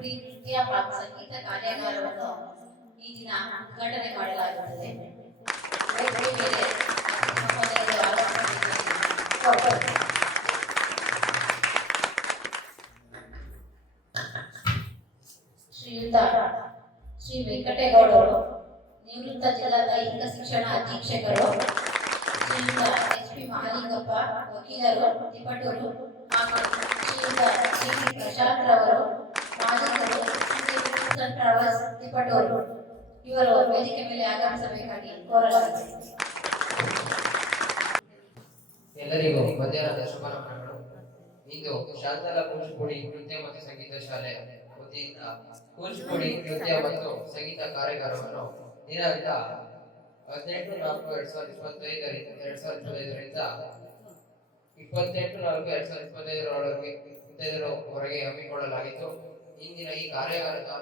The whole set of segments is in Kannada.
ಕೂಚಿಪುಡಿ ನೃತ್ಯ ಹಾಗೂ ಸಂಗೀತ ಕಾರ್ಯಾಗಾರವನ್ನು ಈ ದಿನ ಉದ್ಘಾಟನೆ ಮಾಡಲಾಗುತ್ತದೆ. ವೇದಿಕೆ ಮೇಲೆ ಮಹೋದಯರು ಆಗಮಿಸಬೇಕು. ಶ್ರೀಯುತ ಶ್ರೀ ವೆಂಕಟೇಗೌಡರು, ನಿವೃತ್ತ ಜಿಲ್ಲಾ ದೈಹಿಕ ಶಿಕ್ಷಣ ಅಧೀಕ್ಷಕರು, ಶ್ರೀಯುತ ಎಚ್.ಪಿ. ಮಹಾಲಿಂಗಪ್ಪ, ವಕೀಲರು, ತಿಪಟೂರು, ಹಾಗೂ ಶ್ರೀಯುತ ಶ್ರೀ ಪ್ರಶಾಂತ್ ರವರು, ಮಾಲೀಕರು, ಟ್ರಾವೆಲ್ಸ್, ತಿಪಟೂರು, ಇವರು ವೇದಿಕೆ ಮೇಲೆ ಆಗಮಿಸಬೇಕಾಗಿ ಕೋರಲಾಗಿದೆ. ಎಲ್ಲರಿಗೂ ಮಧ್ಯಾಹ್ನದ ಶುಭ ನಮನಗಳು. ಇಂದು ಶಾಂತಲಾ ಕೂಚಿಪುಡಿ ನೃತ್ಯ ಮತ್ತು ಸಂಗೀತ ಶಾಲೆ ವತಿಯಿಂದ ಕೂಚಿಪುಡಿ ನೃತ್ಯ ಮತ್ತು ಸಂಗೀತ ಕಾರ್ಯಾಗಾರವನ್ನು ದಿನಾಂಕ 18/4/2025ರಿಂದ 28/4/2025 ಹಮ್ಮಿಕೊಳ್ಳಲಾಗಿತ್ತು. ಇಂದಿನ ಈ ಕಾರ್ಯಾಗಾರದ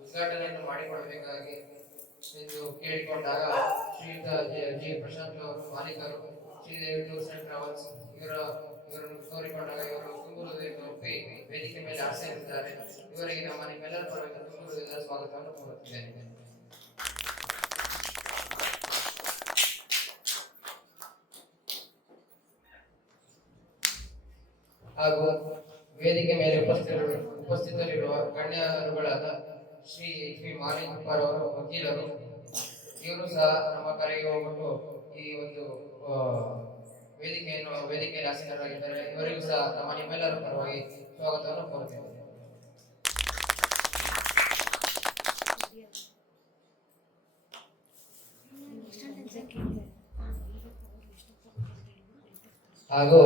ಉದ್ಘಾಟನೆಯನ್ನು ಮಾಡಿಕೊಳ್ಳಬೇಕಾಗಿ ಎಂದು ಕೇಳಿಕೊಂಡಾಗ ಶ್ರೀಯುತ ಜಿ ಪ್ರಶಾಂತ್ ಅವರು, ಮಾಲೀಕರು, ಶ್ರೀದೇವಿ ಟೂರ್ಸ್ ಅಂಡ್ ಟ್ರಾವೆಲ್ಸ್, ಇವರನ್ನು ಕೋರಿಕೊಂಡಾಗ ಇವರು ತುಂಬು ಹೃದಯದಿಂದ ಒಪ್ಪಿ ವೇದಿಕೆ ಮೇಲೆ ಆಸೆಯಿದ್ದಾರೆ. ಇವರಿಗೆ ನಮ್ಮ ನಿಮ್ಮೆಲ್ಲರ ಪರವಾಗಿ ತುಂಬು ಹೃದಯದ ಸ್ವಾಗತವನ್ನು ಕೋರುತ್ತಿದ್ದೇನೆ. ಹಾಗೂ ವೇದಿಕೆ ಮೇಲೆ ಉಪಸ್ಥಿತರಿರುವ ಗಣ್ಯರುಗಳಾದ ಶ್ರೀ ಎಚ್.ಪಿ. ಮಹಾಲಿಂಗಪ್ಪರವರು, ವಕೀಲರು, ಇವರು ಸಹ ನಮ್ಮ ಕರೆಗೆ ಹೋಗ್ಬಿಟ್ಟು ಈ ಒಂದು ವೇದಿಕೆಯಲ್ಲಿ ಆಸೀನರಾಗಿದ್ದಾರೆ. ಇವರಿಗೂ ಸಹ ನಮ್ಮ ನಿಮ್ಮೆಲ್ಲರ ಪರವಾಗಿ ಸ್ವಾಗತವನ್ನು ಕೋರುತ್ತೇವೆ. ಹಾಗೂ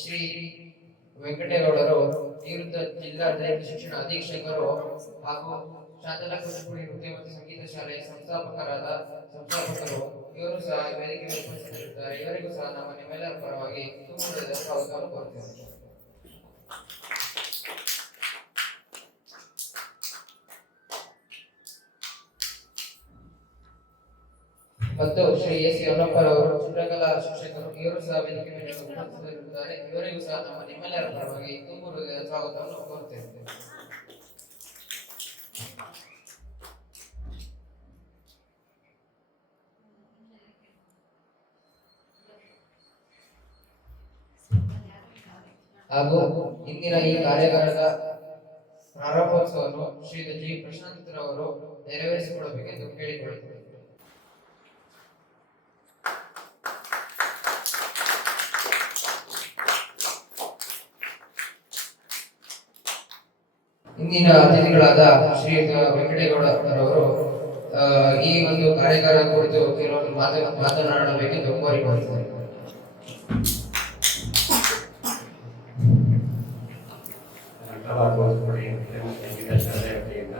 ಶ್ರೀ ವೆಂಕಟೇಗೌಡರು, ನಿವೃತ್ತ ಜಿಲ್ಲಾ ದೈಹಿಕ ಶಿಕ್ಷಣ ಅಧೀಕ್ಷಕರು ಹಾಗೂ ಶಾಂತಲಾ ಕೂಚಿಪುಡಿ ನೃತ್ಯ ಮತ್ತು ಸಂಗೀತ ಶಾಲೆಯ ಸಂಸ್ಥಾಪಕರು, ಇವರು ಸಹ ವೇದಿಕೆ ಮೇಲೆ ಉಪಸ್ಥಿತರಿದ್ದಾರೆ. ಇವರಿಗೂ ಸಹ ನಮ್ಮ ನಿಮ್ಮೆಲ್ಲರ ಪರವಾಗಿ ತುಂಬು ಹೃದಯದ ಸ್ವಾಗತವನ್ನು ಕೋರುತ್ತೇವೆ. ಮತ್ತು ಶ್ರೀ ಎಸ್ ಹೊನ್ನಪ್ಪರವರು, ಚಿತ್ರಕಲಾ ಶಿಕ್ಷಕರು, ಇವರು ಸಹ ವೇದಿಕೆ ಮೇಲೆ ಉಪಸ್ಥಿತರಿದ್ದಾರೆ. ಇವರಿಗೂ ಸಹ ನಮ್ಮ ನಿಮ್ಮೆಲ್ಲರ ಪರವಾಗಿ ತುಂಬು ಹೃದಯದ ಸ್ವಾಗತವನ್ನು ಕೋರುತ್ತೇವೆ. ಹಾಗೂ ಇಂದಿನ ಈ ಕಾರ್ಯಾಗಾರದ ಪ್ರಾರಂಭೋತ್ಸವವನ್ನು ಶ್ರೀ ಜಿ ಪ್ರಶಾಂತ್ ರವರು ನೆರವೇರಿಸಿಕೊಡಬೇಕೆಂದು ಕೇಳಿಕೊಳ್ಳುತ್ತೇವೆ. ಇಂದಿನ ಅತಿಥಿಗಳಾದ ಶ್ರೀಯುತ ವೆಂಕಟೇಗೌಡರವರು ಈ ಒಂದು ಕಾರ್ಯಾಗಾರ ಕುರಿತು ಕೆಲವೊಂದು ಮಾತನಾಡಬೇಕೆಂದು ಕೋರಿಕೊಳ್ಳುತ್ತೇವೆ. ಕೂಚಿಪುಡಿ ಸಂಗೀತ ಶಾಲೆ ವತಿಯಿಂದ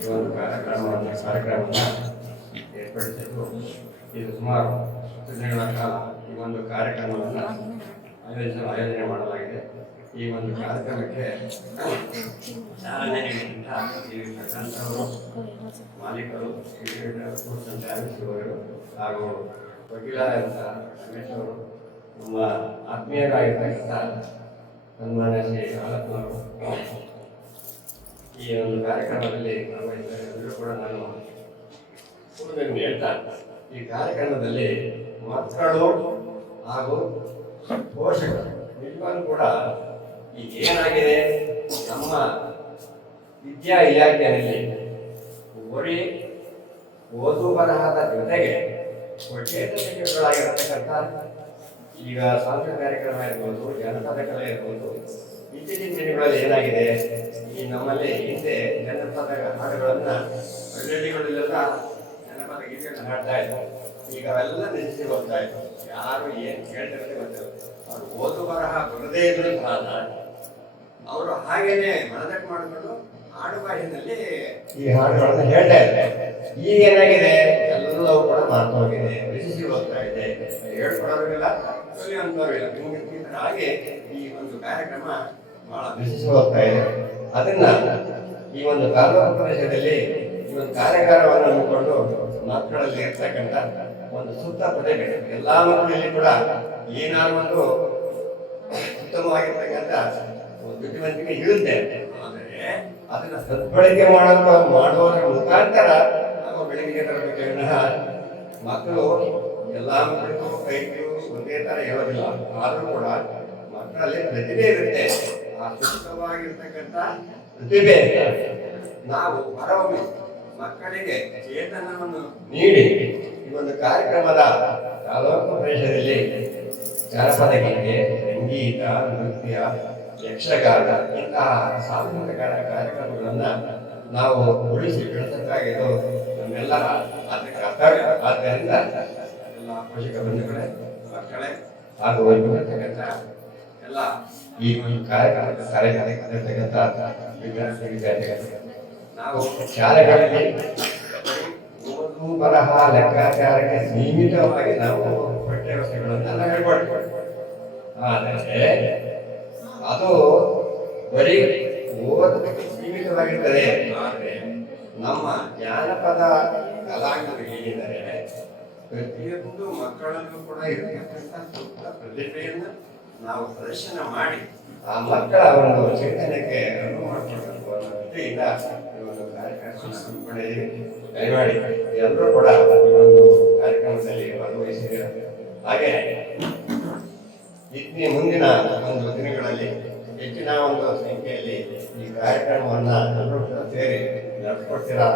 ಈ ಒಂದು ಕಾರ್ಯಕ್ರಮವನ್ನು ಏರ್ಪಡಿಸಿದ್ದು, ಇದು ಸುಮಾರು 10 ದಿನಗಳ ಕಾಲ ಈ ಒಂದು ಕಾರ್ಯಕ್ರಮವನ್ನು ಆಯೋಜನೆ ಮಾಡಲಾಗಿದೆ. ಈ ಒಂದು ಕಾರ್ಯಕ್ರಮಕ್ಕೆ ಚಾಲನೆ ನೀಡಿದಂಥ ಶ್ರೀ ಪ್ರಶಾಂತ್ ಅವರು, ಮಾಲೀಕರು, ಹಾಗೂ ವಕೀಲರಾದಂಥ ರಮೇಶ್ ಅವರು, ನಮ್ಮ ಆತ್ಮೀಯರಾಗಿರ್ತಕ್ಕಂಥ ಸನ್ಮಾನ್ಯ ಶ್ರೀ ಹಾಲಪ್ಪನವರು ಈ ಒಂದು ಕಾರ್ಯಕ್ರಮದಲ್ಲಿ ಭಾಗವಹಿಸಿದ್ದಾರೆ. ಎಲ್ಲರೂ ಕೂಡ ನಾನು ಹೇಳ್ತಾ, ಈ ಕಾರ್ಯಕ್ರಮದಲ್ಲಿ ಮಕ್ಕಳು ಹಾಗೂ ಪೋಷಕರು ನಿಜವಾಗ್ಲೂ ಕೂಡ ಈಗ ಏನಾಗಿದೆ, ನಮ್ಮ ವಿದ್ಯಾ ಇಲಾಖೆಯಲ್ಲಿ ಬರೀ ಓದು ಬರಹದ ಜೊತೆಗೆ ಚಟುವಟಿಕೆಗಳಾಗಿರತಕ್ಕಂಥ ಈಗ ಸಾಂಸ್ಕೃತಿಕ ಕಾರ್ಯಕ್ರಮ ಇರ್ಬೋದು, ಜನಪದ ಕಲೆ ಇರ್ಬೋದು, ಇತ್ತೀಚಿನ ದಿನಗಳಲ್ಲಿ ಏನಾಗಿದೆ, ಈ ನಮ್ಮಲ್ಲಿ ಹಿಂದೆ ಜನಪದ ಹಾಡುಗಳನ್ನ ಹಳ್ಳಿಗಳಿಗೆಲ್ಲ ಜನಪದ ಗೀತೆಗಳನ್ನ ಹಾಡ್ತಾ ಇದ್ದಾರೆ. ಈಗ ಅವೆಲ್ಲ ನಿಲ್ಲಿಸಿ ಹೋಗ್ತಾ ಇದ್ದಾರೆ. ಯಾರು ಏನು ಕೇಳ್ತಾರೆ ಗೊತ್ತಿಲ್ಲ. ಅವರು ಓದು ಬರಹ ಬರದೇ ಇದ್ರು ಸಹ ಅವರು ಹಾಗೇನೆ ಮನದಟ್ಟು ಮಾಡಿಕೊಂಡು ಹಾಡು ಭಾಷೆಯಲ್ಲಿ ಈ ಹಾಡುಗಳನ್ನು ಹೇಳ್ತಾ ಇದ್ದಾರೆ. ಈಗ ಏನಾಗಿದೆ, ಎಲ್ಲವೂ ಕೂಡ ಮಾತೋಗಿದೆ, ವಿಶಿಸಿ ಹೋಗ್ತಾ ಇದೆ, ಹೇಳ್ಕೊಡೋರಿಲ್ಲ, ಕಲಿಯುವಂಥವ್ರಿಲ್ಲ. ಹಾಗೆ ಈ ಒಂದು ಕಾರ್ಯಕ್ರಮ ಬಹಳ ವಿಶಿಸಿ ಹೋಗ್ತಾ ಇದೆ. ಅದನ್ನ ಈ ಒಂದು ತಾಲೂಕು ಪ್ರದೇಶದಲ್ಲಿ ಈ ಒಂದು ಕಾರ್ಯಾಗಾರವನ್ನು ಹಮ್ಮಿಕೊಂಡು ಮಕ್ಕಳಲ್ಲಿ ಇರ್ತಕ್ಕಂಥ ಒಂದು ಸೂಕ್ತ ಪ್ರದೇಶ ಎಲ್ಲಾ ಮಕ್ಕಳಲ್ಲಿ ಕೂಡ ಏನಾದ್ರು ಒಂದು ಉತ್ತಮವಾಗಿರ್ತಕ್ಕಂಥ ಬುದ್ಧಿವಂತಿಕೆ ಇರುತ್ತೆ. ಆದರೆ ಅದನ್ನ ಸದ್ಬಳಕೆ ಮಾಡುವುದರ ಮುಖಾಂತರ ನಾವು ಬೆಳಕಿಗೆ ತರಬೇಕೆ ವಿನಃ ಮಕ್ಕಳು ಎಲ್ಲ ಮಕ್ಕಳಿಗೂ ಕೈಗೂ ಒಂದೇ ತರ ಇರೋದಿಲ್ಲ. ಆದ್ರೂ ಕೂಡ ಮಕ್ಕಳಲ್ಲಿ ಪ್ರತಿಭೆ ಇರುತ್ತೆ. ಆ ಸುಪ್ತವಾಗಿರ್ತಕ್ಕಂಥ ಪ್ರತಿಭೆ ನಾವು ಹೊರಹೊಮ್ಮಿಸಿ ಮಕ್ಕಳಿಗೆ ಚೇತನವನ್ನು ನೀಡಿ ಈ ಒಂದು ಕಾರ್ಯಕ್ರಮದ ತಾಲೂಕು ಪ್ರದೇಶದಲ್ಲಿ ಜನಪದ ಗೀತೆ, ಸಂಗೀತ, ನೃತ್ಯ, ಯಕ್ಷಗಾನ ಇಂತಹ ಸಾಂಸ್ಕೃತಿಕ ಕಾರ್ಯಕ್ರಮಗಳನ್ನ ನಾವು ಉಳಿಸಿ ಬೆಳೆಸಬೇಕಾಗಿದ್ದು ನಮ್ಮೆಲ್ಲರ ಕರ್ತವ್ಯ. ಆದ್ದರಿಂದ ಎಲ್ಲ ಪೋಷಕ ಬಂಧುಗಳೇ, ಮಕ್ಕಳೇ ಹಾಗೂ ಬರ್ತಕ್ಕಂಥ ಎಲ್ಲ ಈ ಒಂದು ಕಾರ್ಯಕ್ರಮಕ್ಕೆ ವಿದ್ಯಾರ್ಥಿಗಳು ನಾವು ಶಾಲೆಗಳಲ್ಲಿ ಓದು ಬರಹ ಲೆಕ್ಕಾಚಾರಕ್ಕೆ ಸೀಮಿತವಾಗಿ ನಾವು ಪಠ್ಯವಸ್ತುಗಳನ್ನೆಲ್ಲ ಹೇಳ್ಕೊಡ್ತೀವಿ. ಆದರೆ ಅದು ಬರೀ ಓದೋದಕ್ಕೆ ಸೀಮಿತವಾಗಿರ್ತದೆ. ಆದರೆ ನಮ್ಮ ಜಾನಪದ ಕಲಾವಿದರು ಏನಿದ್ದಾರೆ ಪ್ರತಿಯೊಂದು ಮಕ್ಕಳಲ್ಲೂ ಕೂಡ ಇರತಕ್ಕಂಥ ಸೂಕ್ತ ಪ್ರತಿಭೆಯನ್ನು ನಾವು ಪ್ರದರ್ಶನ ಮಾಡಿ ಆ ಮಕ್ಕಳ ಒಂದು ಚೈತನ್ಯಕ್ಕೆ ಅನುವು ಮಾಡಿಕೊಡ್ಬೇಕು ಅನ್ನೋ ದೃಷ್ಟಿಯಿಂದ ಈ ಒಂದು ಕಾರ್ಯಕ್ರಮವನ್ನು ಹಮ್ಮಿಕೊಂಡಿದ್ದೀವಿ. ದಯಮಾಡಿ ಎಲ್ಲರೂ ಕೂಡ ಈ ಒಂದು ಕಾರ್ಯಕ್ರಮದಲ್ಲಿ ಭಾಗವಹಿಸಿದ್ದೀರ. ಹಾಗೆ ಮುಂದಿನ ಒಂದು ದಿನಗಳಲ್ಲಿ ಹೆಚ್ಚಿನ ಒಂದು ಸಂಖ್ಯೆಯಲ್ಲಿ ಈ ಕಾರ್ಯಕ್ರಮವನ್ನ ಎಲ್ಲರೂ ಕೂಡ ಸೇರಿ ನಡೆಸ್ಕೊಡ್ತೀರಾ,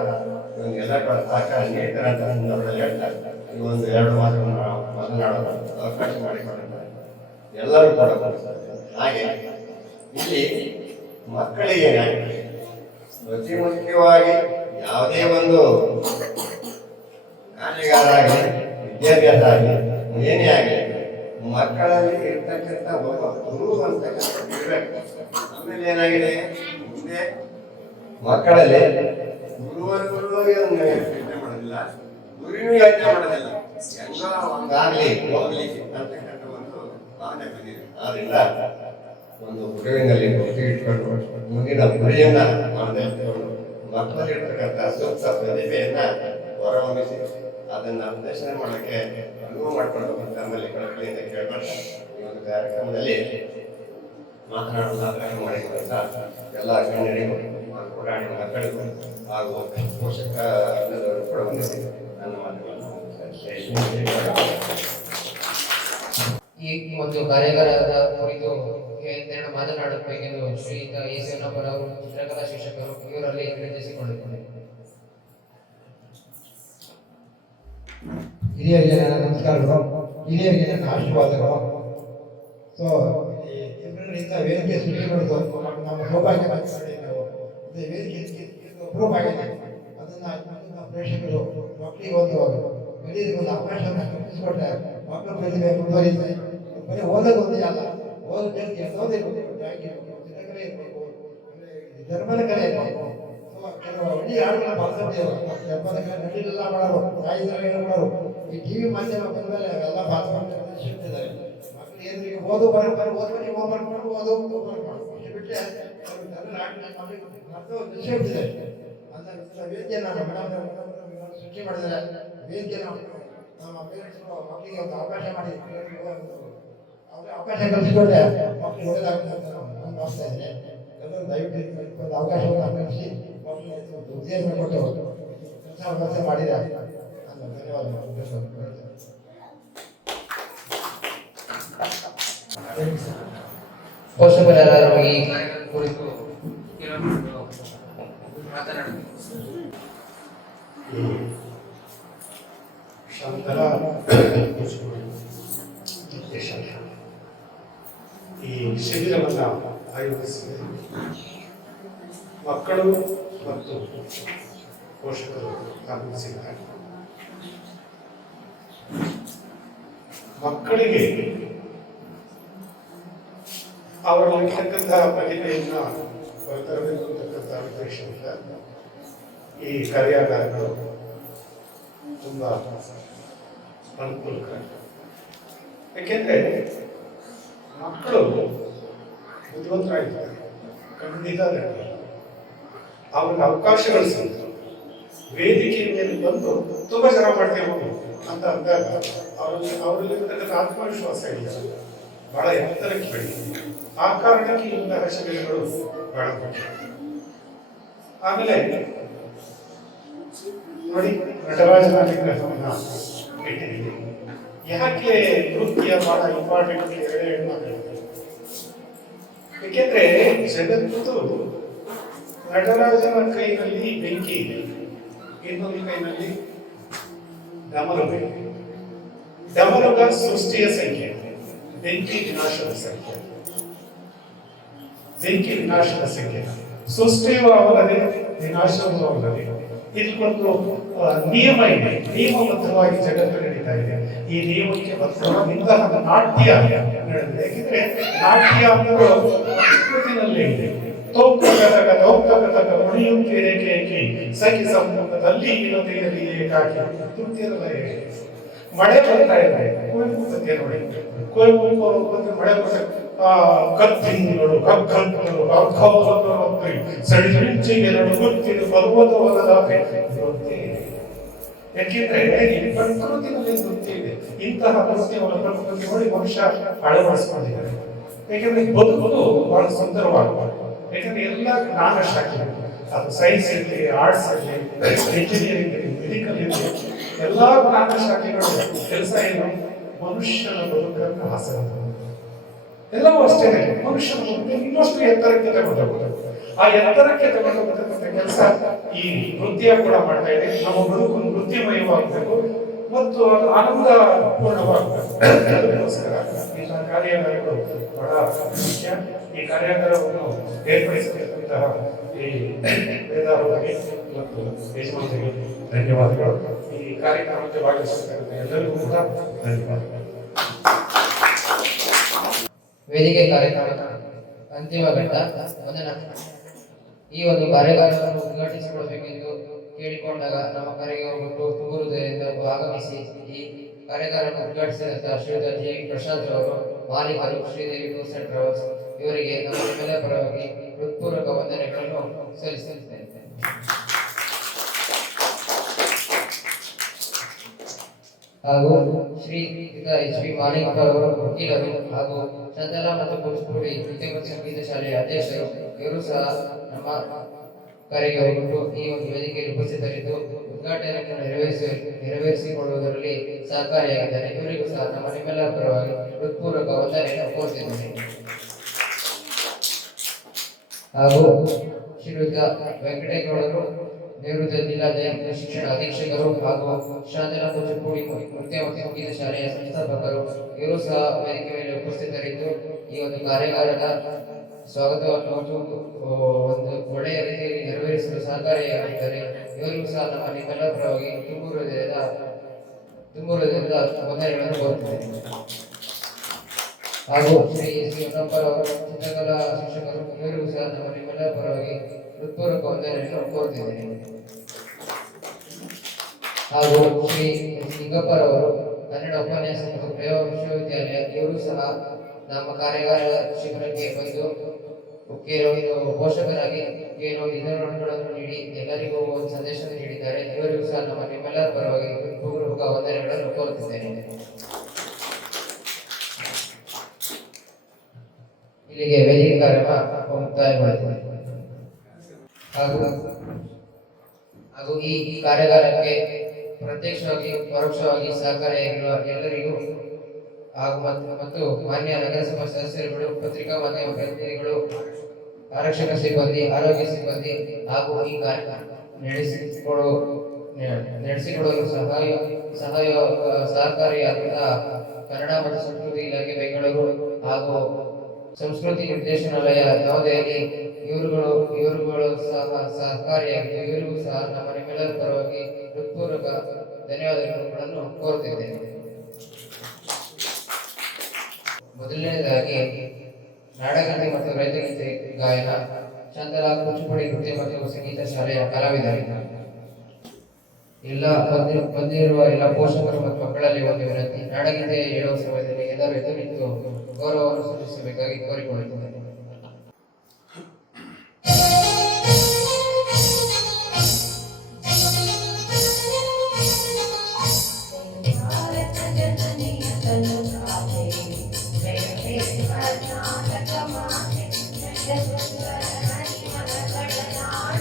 ಎಲ್ಲ ಕೂಡ ಸಹಕಾರ ನೀಡ್ತಾರೆ ಅಂತ ಸಂದರ್ಭದಲ್ಲಿ ಹೇಳ್ತಾರೆ. ಈ ಒಂದು 2 ಮಾತನ್ನು ಮಾತನಾಡೋಣ ಅವಕಾಶ ಮಾಡಿಕೊಡ್ತಾರೆ ಎಲ್ಲರೂ ಕೂಡ. ಹಾಗೆ ಇಲ್ಲಿ ಮಕ್ಕಳಿಗೆ ಅತಿ ಮುಖ್ಯವಾಗಿ ಯಾವುದೇ ಒಂದು ಕಾರ್ಯಗಾರ ಆಗಲಿ ವಿದ್ಯಾಭ್ಯಾಸ ಆಗಲಿ ಏನೇ ಆಗಲಿ ಮಕ್ಕಳಲ್ಲಿ ಇರ್ತಕ್ಕಂಥ ಒಬ್ಬ ಗುರು ಅಂತಕ್ಕಂಥ ಇರಬೇಕು. ಆಮೇಲೆ ಏನಾಗಿದೆ, ಮುಂದೆ ಮಕ್ಕಳಲ್ಲಿ ಗುರುವನ್ನು ಯೋಚನೆ ಮಾಡೋದಿಲ್ಲ, ಗುರುವಿನೂ ಯೋಚನೆ ಮಾಡೋದಿಲ್ಲ, ಎಲ್ಲ ಒಂದಾಗಲಿ ಹೋಗ್ಲಿಕ್ಕೆ ಅಂತಕ್ಕಂಥ ಒಂದು ಭಾವನೆ ಬಂದಿದೆ. ಆದ್ರಿಂದ ಒಂದು ಗುರುವಿನಲ್ಲಿ ಭಕ್ತಿ ಇಟ್ಕೊಂಡು ಮುಂದಿನ ಗುರಿಯನ್ನ ಮಾಡದೆ ಮಕ್ಕಳಲ್ಲಿರ್ತಕ್ಕಂಥ ಸೂಕ್ತ ಪ್ರತಿಭೆಯನ್ನ ಹೊರಹೊಮ್ಮಿಸಿ ಅದನ್ನ ಪ್ರದರ್ಶನ ಮಾಡೋಕ್ಕೆ ಅನುವು ಮಾಡಿಕೊಳ್ಬೇಕು ಅಂತ ನಮ್ಮಲ್ಲಿ ಕಳಕಳಿಯಿಂದ ಕೇಳ್ಕೊಂಡು ಈ ಒಂದು ಕಾರ್ಯಕ್ರಮದಲ್ಲಿ ಮಾತನಾಡುವ ಅವಕಾಶ ಮಾಡಿಕೊಂಡಂತ ಎಲ್ಲ ಗಣ್ಯರಿಗೂ ಪುರಾಣಿಕ ಮಕ್ಕಳಿಗೂ ಹಾಗೂ ಪೋಷಕ ಕೂಡ ವಂದಿಸಿ ನನ್ನ ಮಾತುಗಳನ್ನು ಈ ಒಂದು ಕಾರ್ಯಾಗಾರದ ಕುರಿತು ಎರಡು ಮಾತನಾಡಬೇಕೆಂದು ಶ್ರೀಯುತ ಎ ಸೇನಪ್ಪರ್ ಅವರು ಚಿತ್ರಕಲಾ ಶಿಕ್ಷಕರು ಇವರಲ್ಲಿ ವಿನಂತಿಸಿಕೊಂಡಿದ್ದಾರೆ. ಹಿರಿಯರಿಗೆ ನನ್ನ ನಮಸ್ಕಾರಗಳು, ಹಿರಿಯರಿಗೆ ನನ್ನ ಆಶೀರ್ವಾದಗಳು. ಸೊ ಎಲ್ಲರಿಂದ ವೇದಿಕೆ ಸೃಷ್ಟಿ ಮಾಡೋದು ನಮ್ಮ ಸೌಭಾಗ್ಯ. ನಾವು ವೇದಿಕೆ ಅಪ್ರೂವ್ ಆಗಿದೆ. ಅದನ್ನ ಪ್ರೇಕ್ಷಕರು ಮಕ್ಕಳಿಗೆ ಒಂದು ಬೆಳೆಯೋದಕ್ಕೆ ಒಂದು ಅವಕಾಶವನ್ನು ಕಲ್ಪಿಸಿಕೊಟ್ಟೆ. ಮಕ್ಕಳ ಪ್ರತಿಭೆ ಮುಂದುವರಿತಾರೆ. ಬರೀ ಓದೋದು ಅಲ್ಲ, ಓದೋದಕ್ಕೆ ಯಾವುದೇ ಚಿತ್ರಕಲೆ ಇರಬೇಕು, ಜನಪದ ಕಲೆ ಇರಬೇಕು. ಕೆಲವು ಹಳ್ಳಿ ಹಾಡುಗಳ ಭಾಷೆಗಳು ಜನಪದ ಕಲೆ ನಡಿಲೆಲ್ಲ ಮಾಡೋರು, ಸಾಹಿತ್ಯ ಮಾಡೋರು. ಈ ಟಿವಿ ಮಾಧ್ಯಮ ಬಂದ ಮೇಲೆ ಅವೆಲ್ಲ ಭಾಷೆ ಶಿಫ್ಟಿದ್ದಾರೆ. ಮಕ್ಕಳು ಏನ್ರಿಗೆ ಓದು ಬರೋಬ್ಬರಿ ಓದ್ಬರಿ ಹೋಮ್ವರ್ಕ್ ಮಾಡು, ಓದು ಹೋಮ್ವರ್ಕ್ ಮಾಡು ಅಷ್ಟು ಬಿಟ್ಟರೆ ಶಿಫ್ಟಿದೆ. ಅಂತ ವೇದಿಕೆ ನಾನು ಮೇಡಮ್ ಸೃಷ್ಟಿ ಮಾಡಿದ್ದಾರೆ. ವೇದಿಕೆ ನಮ್ಮ ಪೇರೆಂಟ್ಸ್ ಮಕ್ಕಳಿಗೆ ಒಂದು ಅವಕಾಶ ಮಾಡಿ ಅವ್ರಿಗೆ ಅವಕಾಶ ಕಲಿಸಿಕೊಂಡ್ರೆ ಮಕ್ಕಳು ಒಳ್ಳೆಯದಾಗುತ್ತೆ ಅಂತ ನಾನು ಭಾವಿಸ್ತಾ ಇದ್ದೇನೆ. ಎಲ್ಲರೂ ದಯವಿಟ್ಟು ಒಂದು ಅವಕಾಶವನ್ನು ಅನ್ವಯಿಸಿ ಮಕ್ಕಳಿಗೆ ಉತ್ತೇಜನ ಕೊಟ್ಟು ಕೆಲಸ ಮಾಡಿದ್ದಾರೆ. ಧನ್ಯವಾದಗಳು. ಪೋಷಕರೆಲ್ಲರೂ ಈ ಕಾರ್ಯಕ್ರಮದ ಕುರಿತು ಮಾತನಾಡಬೇಕು. ಶಾಂತರ ಈ ಶಿಬಿರವನ್ನು ಆಯೋಜಿಸಿದೆ. ಮಕ್ಕಳು ಮತ್ತು ಪೋಷಕರು ಆಗಮಿಸಿದ್ದಾರೆ. ಮಕ್ಕಳಿಗೆ ಅವರಲ್ಲಿರ್ತಕ್ಕಂತಹ ಪ್ರತಿಭೆಯನ್ನು ಹೊರತರಬೇಕು ಅಂತಕ್ಕಂಥ ಉದ್ದೇಶದಿಂದ ಈ ಕಾರ್ಯಾಗಾರಗಳು ತುಂಬ ಅನುಕೂಲಕರ. ಯಾಕೆಂದರೆ ಮಕ್ಕಳು ಬುದ್ಧಿವಂತರಾಗಿದ್ದಾರೆ, ಖಂಡಿತ ಅವ್ರಿಗೆ ಅವಕಾಶಗಳು ಸಿಗುತ್ತೆ. ವೇದಿಕೆಯ ಮೇಲೆ ಬಂದು ತುಂಬ ಜನ ಮಾಡ್ತೇವೆ ಅಂತ ಅಂದಾಗ ಅವರಲ್ಲಿರ್ತಕ್ಕಂಥ ಆತ್ಮವಿಶ್ವಾಸ ಇದೆ, ಬಹಳ ಎತ್ತರಕ್ಕೆ ಬೆಳೀತದೆ. ಆ ಕಾರಣಕ್ಕೆ ಇಂತಹ ಶಿಬಿರಗಳು ಬಹಳ ಮುಖ್ಯ. ಆಮೇಲೆ ನೋಡಿ ನಟರಾಜನ ವಿಗ್ರಹವನ್ನ ಇಟ್ಟಿದ್ದೀವಿ. ಯಾಕೆ ನೃತ್ಯ ಬಹಳ ಇಂಪಾರ್ಟೆಂಟ್ ಏಕೆಂದ್ರೆ ಜಗತ್ತು ನಟರಾಜನ ಕೈನಲ್ಲಿ ಬೆಂಕಿ ಇದೆ, ಇನ್ನೊಂದು ಕೈನಲ್ಲಿ ಡಮರುಗ. ಡಮರುಗ ಸೃಷ್ಟಿಯ ಸಂಖ್ಯೆ, ಬೆಂಕಿ ವಿನಾಶದ ಸಂಖ್ಯೆ. ಬೆಂಕಿ ವಿನಾಶದ ಸಂಖ್ಯೆ, ಸೃಷ್ಟಿಯೂ ಅವರದೇ, ವಿನಾಶವೂ ಅವರದೇ. ಇದಕ್ಕೊಂದು ನಿಯಮ ಇದೆ, ನಿಯಮಬದ್ಧವಾಗಿ ಜಗತ್ತು ನಡೀತಾ ಇದೆ. ಈ ನಿಯಮಕ್ಕೆ ಬದ್ಧವಾಗಿಂತಹ ನಾಟ್ಯ ನಡೆದಿದೆ. ಯಾಕೆಂದ್ರೆ ನಾಟ್ಯ ಅನ್ನೋದು ಸಂಸ್ಕೃತಿನಲ್ಲೇ ಇದೆ. ಸಖಿ ಸಮ್ಮುಖದಲ್ಲಿ ಇರಲಿ ಏಕಾಕಿ ತೃಪ್ತಿರಲ್ಲ. ಮಳೆ ಬರ್ತಾ ಇದೆ, ಕುವೆಂಪು ಪದ್ಯ ನೋಡಿ. ಕುವೆಂಪು ಬಂದ್ರೆ ಮಳೆ ಬರ್ತಾ ಕತ್ತಿಂಗಳು ಕಗ್ಗಂಗಳು ಕಗ್ಗವಲಪಿ ಸಡಿಲಿಂಚಿಗೆರಡು ಗುತ್ತಿಡು ಪರ್ವತವಲದಾಪೆ. ಯಾಕೆಂದ್ರೆ ಈ ಪ್ರಕೃತಿನಲ್ಲಿ ನೃತ್ಯ ಇದೆ. ಇಂತಹ ನೃತ್ಯವನ್ನು ಪ್ರಕೃತಿ ನೋಡಿ ಮನುಷ್ಯ ಅಳವಡಿಸ್ಕೊಂಡಿದ್ದಾರೆ. ಯಾಕೆಂದ್ರೆ ಬದುಕುವುದು ಬಹಳ ಸುಂದರವಾಗುವುದು. ಯಾಕಂದ್ರೆ ಎಲ್ಲ ಜ್ಞಾನ ಶಾಖೆ, ಅದು ಸೈನ್ಸ್ ಇರಲಿ, ಆರ್ಟ್ಸ್ ಇರಲಿ, ಇಂಜಿನಿಯರಿಂಗ್ ಇರಲಿ, ಮೆಡಿಕಲ್ ಇರಲಿ, ಎಲ್ಲಾ ಜ್ಞಾನ ಶಾಖೆಗಳು ಕೆಲಸ ಏನು? ಮನುಷ್ಯನ ಬದುಕನ್ನು ಹಾಸನ. ಎಲ್ಲವೂ ಅಷ್ಟೇ, ಮನುಷ್ಯನ ಬದುಕು ಇನ್ನಷ್ಟು ಎತ್ತರಕ್ಕೆ ತಗೊಂಡೋಗ್ಬೋದು. ಆ ಎತ್ತರಕ್ಕೆ ತಗೊಂಡೋಗ್ತಕ್ಕಂಥ ಕೆಲಸ ಈ ನೃತ್ಯ ಕೂಡ ಮಾಡ್ತಾ ಇದೆ. ನಮ್ಮ ಬದುಕು ನೃತ್ಯಮಯವಾಗಬೇಕು ಮತ್ತು ಅದು ಆನಂದ ಪೂರ್ಣವಾಗಬೇಕು. ಅದಕ್ಕೋಸ್ಕರ ಇಂತಹ ಕಾರ್ಯಾಗಾರಗಳು ಬಹಳ ಮುಖ್ಯ. ಈ ಕಾರ್ಯಾಗಾರವನ್ನು ಏರ್ಪಡಿಸತಕ್ಕಂತಹ ಈ ವೇದಾವರಿಗೆ ಮತ್ತು ಯಜಮಾನಿಗೆ ಧನ್ಯವಾದಗಳು. ಈ ಕಾರ್ಯಕ್ರಮಕ್ಕೆ ಭಾಗವಹಿಸತಕ್ಕಂಥ ಎಲ್ಲರಿಗೂ ಕೂಡ ಧನ್ಯವಾದಗಳು. ವೇದಿಕೆ ಕಾರ್ಯಕ್ರಮದ ಅಂತಿಮ ಘಟ್ಟ ವಂದನ. ಈ ಒಂದು ಕಾರ್ಯಾಗಾರವನ್ನು ಉದ್ಘಾಟಿಸಿಕೊಡಬೇಕೆಂದು ಕೇಳಿಕೊಂಡಾಗ ನಮ್ಮ ಕರೆಗೆ ಹೋಗ್ಬಿಟ್ಟು ತುಂಬು ಹೃದಯದಿಂದ ಆಗಮಿಸಿ ಈ ಕಾರ್ಯಾಗಾರವನ್ನು ಉದ್ಘಾಟಿಸಿದಂತಹ ಶ್ರೀಯುತ ಜಿ ಪ್ರಶಾಂತ್ ರವರು, ಮಾಲೀಕರು ಶ್ರೀದೇವಿ ಟೂರ್ಸ್ ಅಂಡ್ ಟ್ರಾವೆಲ್ಸ್, ಇವರಿಗೆ ನಮ್ಮ ನಿಮ್ಮೆಲ್ಲರ ಪರವಾಗಿ ಹೃತ್ಪೂರ್ವಕ ವಂದನೆಗಳನ್ನು ಸಲ್ಲಿಸುತ್ತೇನೆ. ಹಾಗೂ ಶ್ರೀಯುತ HP ಮಾಲಿಕ್ ಅವರು ವಕೀಲರು ಹಾಗೂ ಚಂದಲ ಮತ್ತು ಕೂಚಿಪುಡಿ ನೃತ್ಯ ಸಂಗೀತ ಶಾಲೆಯ ಅಧ್ಯಕ್ಷರು, ಇವರು ಸಹ ನಮ್ಮ ಕರೆಗೆ ಹೋಗ್ಬಿಟ್ಟು ಈ ಒಂದು ವೇದಿಕೆಯಲ್ಲಿ ಉಪಸ್ಥಿತರಿದ್ದು ಉದ್ಘಾಟನೆಯನ್ನು ನೆರವೇರಿಸಿಕೊಳ್ಳುವುದರಲ್ಲಿ ಸಹಕಾರಿಯಾಗಿದ್ದಾರೆ. ಇವರಿಗೂ ಸಹ ನಮ್ಮ ನಿಮ್ಮೆಲ್ಲರ ಪರವಾಗಿ ಹೃತ್ಪೂರ್ವಕ ವಂದನೆಯನ್ನು ಕೋರುತ್ತಿದ್ದೇನೆ. ಹಾಗೂ ಶ್ರೀಯುತ ವೆಂಕಟೇಗೌಡರು, ನಿವೃತ್ತ ಜಿಲ್ಲಾ ದೈಹಿಕ ಶಿಕ್ಷಣ ಅಧೀಕ್ಷಕರು ಹಾಗೂ ಶಾಂತಲಾ ಕೂಚಿಪುಡಿ ನೃತ್ಯ ಮತ್ತು ಸಂಗೀತ ಶಾಲೆಯ ಸಂಸ್ಥಾಪಕರು, ಇವರು ಸಹ ವೇದಿಕೆ ಮೇಲೆ ಉಪಸ್ಥಿತರಿದ್ದು ಈ ಒಂದು ಕಾರ್ಯಾಗಾರದ ಸ್ವಾಗತವನ್ನು ಒಂದು ಒಳ್ಳೆಯ ರೀತಿಯಲ್ಲಿ ನೆರವೇರಿಸಲು ಸಹಕಾರಿಯಾಗಿದ್ದಾರೆ. ಇವರಿಗೂ ಸಹ ನಮ್ಮ ನಿಮ್ಮೆಲ್ಲರ ಪರವಾಗಿ ತುಂಬು ಹೃದಯದ ವಂದನೆಗಳನ್ನು ಕೋರುತ್ತೇನೆ. ಹಾಗೂ ಶ್ರೀ ಹೊನ್ನಪ್ಪರ ಚಿತ್ರಕಲಾ ಶಿಕ್ಷಕರು, ಇವರಿಗೂ ಸಹ ನಮ್ಮ ನಿಮ್ಮೆಲ್ಲರ ಪರವಾಗಿ ಹೃತ್ಪೂರ್ವಕ ವಂದನೆಯನ್ನು ಕೋರುತ್ತಿದ್ದೇನೆ. ಹಾಗೂ ಶ್ರೀ ಲಿಂಗಪ್ಪರವರು, ಕನ್ನಡ ಉಪನ್ಯಾಸ ಮತ್ತು ಪ್ರಯೋಗ ವಿಶ್ವವಿದ್ಯಾಲಯ, ಇವರು ಸಹ ನಮ್ಮ ಕಾರ್ಯಾಗಾರ ಶಿಬಿರಕ್ಕೆ ಬಂದು ಕೆಲವು ಪೋಷಕರಾಗಿ ಕೆಲವು ನಿದರ್ಶನಗಳನ್ನು ನೀಡಿ ಎಲ್ಲರಿಗೂ ಒಂದು ಸಂದೇಶ ನೀಡಿದ್ದಾರೆ. ಇವರಿಗೂ ಸಹ ನಮ್ಮ ನಿಮ್ಮೆಲ್ಲರ ಪರವಾಗಿ ಹೃತ್ಪೂರ್ವಕ ವಂದನೆಗಳನ್ನು ಕೋರುತ್ತಿದ್ದೇನೆ. ಇಲ್ಲಿಗೆ ವೇದಿಕೆ ಕಾರ್ಯಕ್ರಮ ಮುಕ್ತಾಯಗೊಳ್ಳುತ್ತದೆ. ಹಾಗೂ ಈ ಕಾರ್ಯಾಗಾರಕ್ಕೆ ಪ್ರತ್ಯಕ್ಷವಾಗಿ ಪರೋಕ್ಷವಾಗಿ ಸಹಕಾರಿಯಾಗಿರುವ ಎಲ್ಲರಿಗೂ ಹಾಗೂ ಮತ್ತು ಮಾನ್ಯ ನಗರಸಭಾ ಸದಸ್ಯರುಗಳು, ಪತ್ರಿಕಾ ಮಾಧ್ಯಮ ಪ್ರತಿನಿಧಿಗಳು, ಆರಕ್ಷಕ ಸಿಬ್ಬಂದಿ, ಆರೋಗ್ಯ ಸಿಬ್ಬಂದಿ ಹಾಗೂ ಈ ಕಾರ್ಯಕ್ರಮ ನಡೆಸಿಕೊಡಲು ಸಹಕಾರಿಯಾದಂತಹ ಕನ್ನಡ ಮತ್ತು ಸಂಸ್ಕೃತಿ ಇಲಾಖೆ ಬೆಂಗಳೂರು ಹಾಗೂ ಸಂಸ್ಕೃತಿ ನಿರ್ದೇಶನಾಲಯ ನವದೆಹಲಿ, ಇವರುಗಳು ಸಹ ಸಹಕಾರಿಯಾಗಿದ್ದು ಇವರಿಗೂ ಸಹ ನಮ್ಮ ನಿಮ್ಮೆಲ್ಲರ ಪರವಾಗಿ ಹೃತ್ಪೂರ್ವಕ ಧನ್ಯವಾದಗಳನ್ನು ಕೋರುತ್ತಿದ್ದೇನೆ. ಮೊದಲನೇದಾಗಿ ನಾಡಗೀತೆ ಮತ್ತು ರೈತಗೀತೆ ಗಾಯನ ಶಾಂತಲಾ ಕೂಚಿಪುಡಿ ನೃತ್ಯ ಮತ್ತು ಸಂಗೀತ ಶಾಲೆಯ ಕಲಾವಿದರಿಂದ ಎಲ್ಲ ಬಂದಿರುವ ಎಲ್ಲ ಪೋಷಕರು ಮತ್ತು ಮಕ್ಕಳಲ್ಲಿ ಒಂದು ವಿನಂತಿ, ನಾಡಗೀತೆ ಹೇಳುವ ಸಮಯದಲ್ಲಿ ಎಲ್ಲರೂ ಎದ್ದು ನಿಂತು ಗೌರವವನ್ನು ಸೂಚಿಸಬೇಕಾಗಿ ಕೋರಿಕೊಳ್ಳುತ್ತೇನೆ.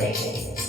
Thank you.